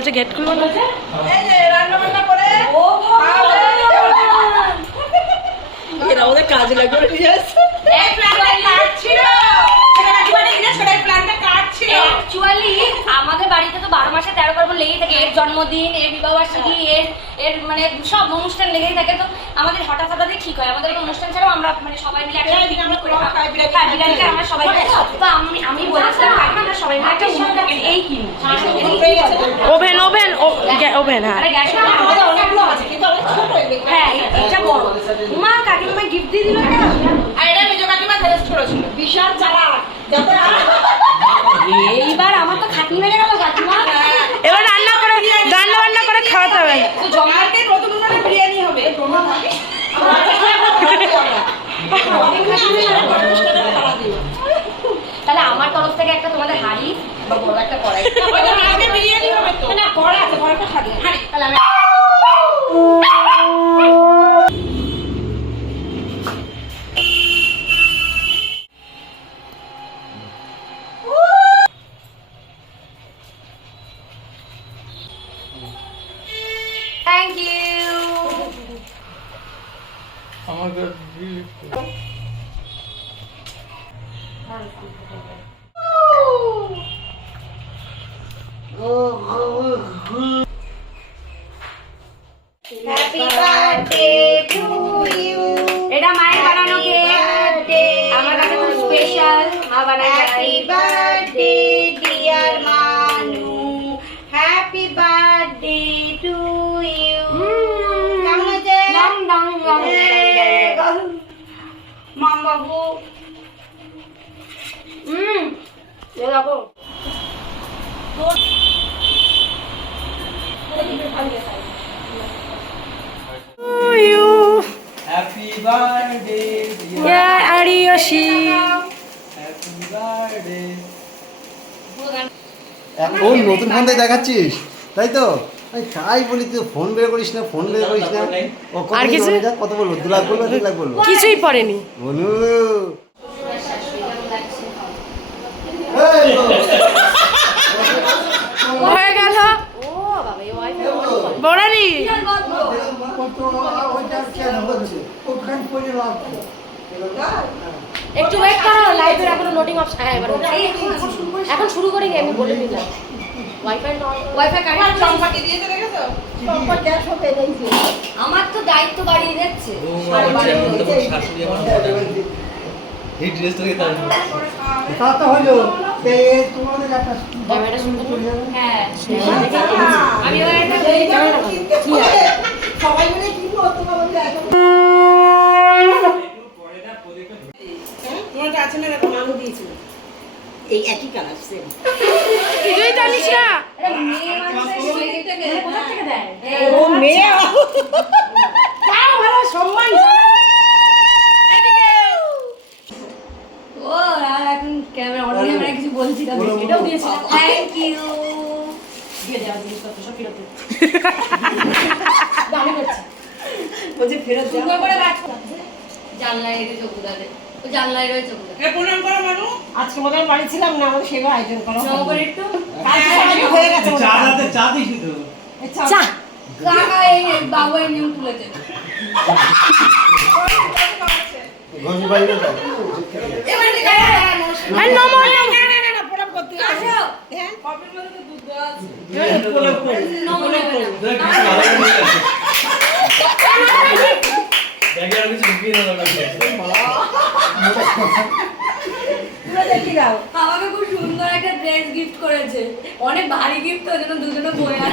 বলছে গেট খুলবো না এরা ওদের কাজে লাগবে নিয়ে আসছে অ্যাকচুয়ালি আমাদের বাড়িতে তো বারো মাসে তেরো পার্বণ লেগেই থাকে এর জন্মদিন এর বিবাহবার্ষিকী এর এর মানে সব অনুষ্ঠান লেগেই থাকে। তো আমাদের হঠাৎ হঠাৎই ঠিক হয়। আমাদের অনুষ্ঠান ছাড়াও আমরা মানে সবাই মিলে একটা পিকনিক করে হ্যাঁ, আমরা সবাই খাই। তো আমি আমি বলেছিলাম আমরা সবাই মিলে একটা এই কিনি ওভেন ওভেন ওভেন হ্যাঁ। গ্যাস অনেকগুলো আছে কিন্তু অনেক ছোট হ্যাঁ এটা বড়। মা কাকিমা গিফট দিয়ে দিল Hayır. Happy birthday to you এটা মায়ের বানানো কেক আমার কাছে খুব স্পেশাল মা বানায় happy birthday dear Manu happy birthday to you কেমন আছে লং লং লং মাম বাবু হুম দেখো। Birthday, dear. yeah Ariyoshi. Happy birthday. এখন নতুন ফোনটাই দেখাচ্ছিস? তাই তো? আমি তাই বলি তুই? ফোন বের করিস না ফোন বের করিস না। ও কত আর কিছু? বলব, কত বলব? দু লাখ বলব তিন লাখ বলব? কিছুই পড়েনি। বনু হয়ে গেল। বড়ানি একটু ওয়েট করো লাইভের এখনও লোডিং অপশন হ্যাঁ এবার এখন শুরু করিনি আমি বলে দিলাম। ওয়াইফাই ওয়াইফাই কানেক্ট চম্পাকে দিয়েছে দেখেছ? আমার তো দায়িত্ব বাড়িয়ে যাচ্ছে তো শাশুড়ি আমার এই ড্রেস থেকে তার ক্যামেরা শুরু করুন হ্যাঁ একটা সবাই মিলে কিনবো তোমার তোমার আছে না এরকম আলু দিয়েছিল? এই একই কালার সেম কিছুই জানিস না। ও মেয়ে তাও ভালো সম্মান। ক্যামেরা অন ক্যামেরা কিছু বলছি না এটাও দিয়েছি থ্যাংক ইউ দিয়ে দেওয়া জিনিসপত্র সব ফেরত। দামি করছি বলছে ফেরত দাও। সুন্দর করে করছে জানলায় রেখে চোখ বুলাতে ও জানলায় রয়ে চোখ বুলাতে প্রণাম করো মানু। আজকে মনে বাড়ি ছিলাম না আমাদের সেবা আয়োজন করো। নম করে একটু। কালকে সারাদিন হয়ে গেছে চা রাতে চা দিই শুধু চা। চা। কাকা এই বাবু এই নিয়ম তুলেছে। ঘষি হ্যাঁ? আমাকে খুব সুন্দর একটা ড্রেস গিফট করেছে। অনেক ভারী গিফট ওই জন্য দুজনে বয়ে আর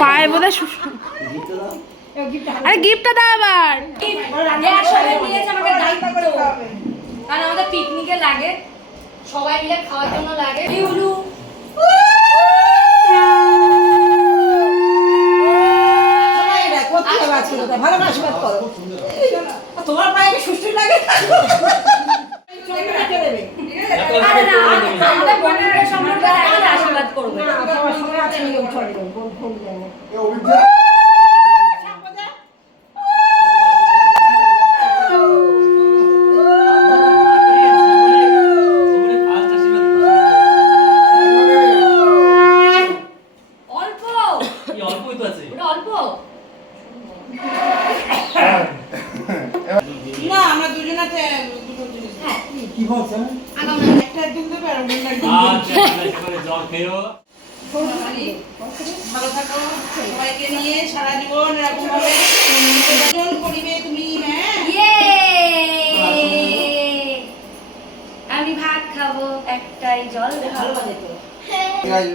পায়ে আরে গিফটটা দাও আবার। কারণ আমাদের পিকনিকে লাগে। সবাই মিলে খাওয়ার জন্য লাগে। ইউলু সবাই এরা করতে হবে আজকে কথা ভালো আশীর্বাদ করো তোমার পায়ে সুস্থ লাগে? না আমরা দুজনাতে দুটো কি বলছে একটা একদিন দেবে আর অন্যটা একদিন আচ্ছা ঠিক জল খেয়েও। ভালো থাকো সবাইকে নিয়ে সারা জীবন এরকম ভাবে করিবে তুমি হ্যাঁ? ইয়ে! আমি ভাত খাব একটাই জল ভালো লাগে তো। হয়ে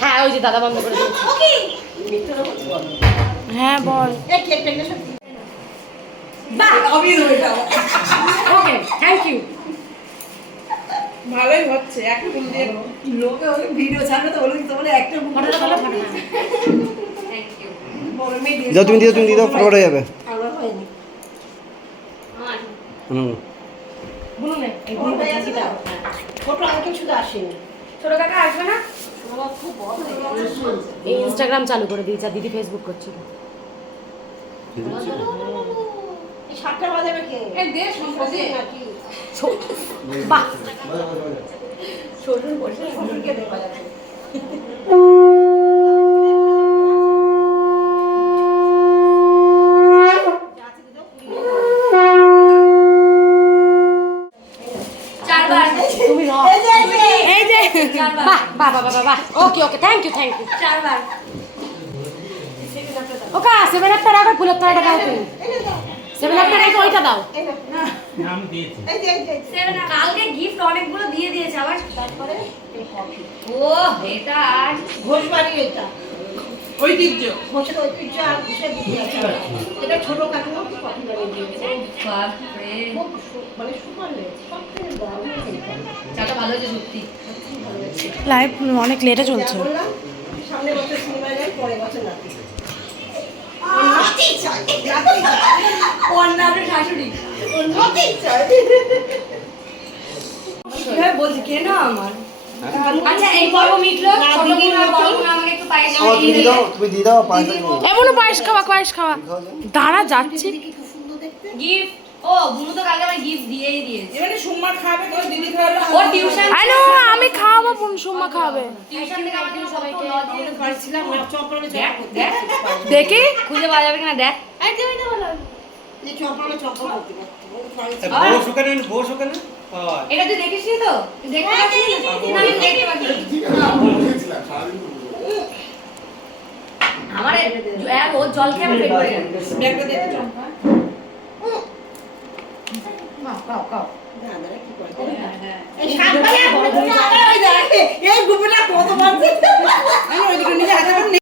হ্যাঁ ওই যে দাদা বন্ধ করে হ্যাঁ বল হয়ে যাও ওকে থ্যাংক ইউ ভালোই হচ্ছে এক ফুল দিয়ে। লোকে ওই ভিডিও ছাড়বে তো বলে তোমার একটা ফটোটা তোলো ফটো থ্যাংক ইউ যাও তুমি দিও তুমি দিও ফটো যাবে। আমরা হয়নি হুম। বলুন না এই ফটো আছে দাও ফটো আমাকে শুধু আসেনি। ছোট কাকা আসবে না? হয়ে। এই ইনস্টাগ্রাম চালু করে দিয়েছে আর দিদি ফেসবুক করছিল এই সাতটা বাজাবে কে? এই দে সম্পত্তি নাকি? ছোটুর বসে ছোটুরকে দে বাজাবে চারবার তুমি নাও এই যে এই যে। এই যে চারবার বাহ। বাহ বাহ বাহ okay okay thank you thank you চারবার ওকে সেভেন ফুলের তোড়াটা দাও তুমি এই যে দাও সেভেন আপটা রেখে ওইটা দাও। এই না আমি দিয়েছি এই যে এই যে। সেভেন কালকে গিফট অনেকগুলো দিয়ে দিয়েছে আবার তারপরে এই কফি ও এটা আজ ঘোষ বাড়ি এটা ঐতিহ্য ঘোষের ঐতিহ্য আর ঘোষের এটা ছোট কাকিমা দিয়েছে? বাপরে। মানে সুপার। চাটা ভালো হয়েছে সত্যি। লাইভ অনেক লেটে চলছে। সামনে বছর সিনেমায় যাই পরে বছর নাতি চাই। অন্যান্য শাশুড়ি। ওর চাই। বলছি? আমার? আচ্ছা দাঁড়া যাচ্ছি। গিফট ও বুনু তো কালকে আমার গিফট দিয়েই দিয়েছে। এবারে সোমবার খাবে তো দিদি খাবে ও টিউশন আরে আমি খাওয়াবো পুন সুম্মা খাওয়াবে টিউশন থেকে আমার সবাইকে আমাদের পারছিলাম না চপড়ে দেখ দেখ। দেখি? খুঁজে পাওয়া যাবে কিনা দেখ। যে চপড়ে চপড়ে করতে পারতো বউ শুকানে বউ শুকানে এটা তুই দেখিস তো? তুই না আমি দেখতে পাচ্ছি। আমার ও জল খেয়ে পেট ভরে গেল। ব্যাগটা দেখতে চাও খাও খাও। হ্যাঁ, হ্যাঁ। এই গুপিটা কত মারছে আমি ওইদিকে নিজে হাতে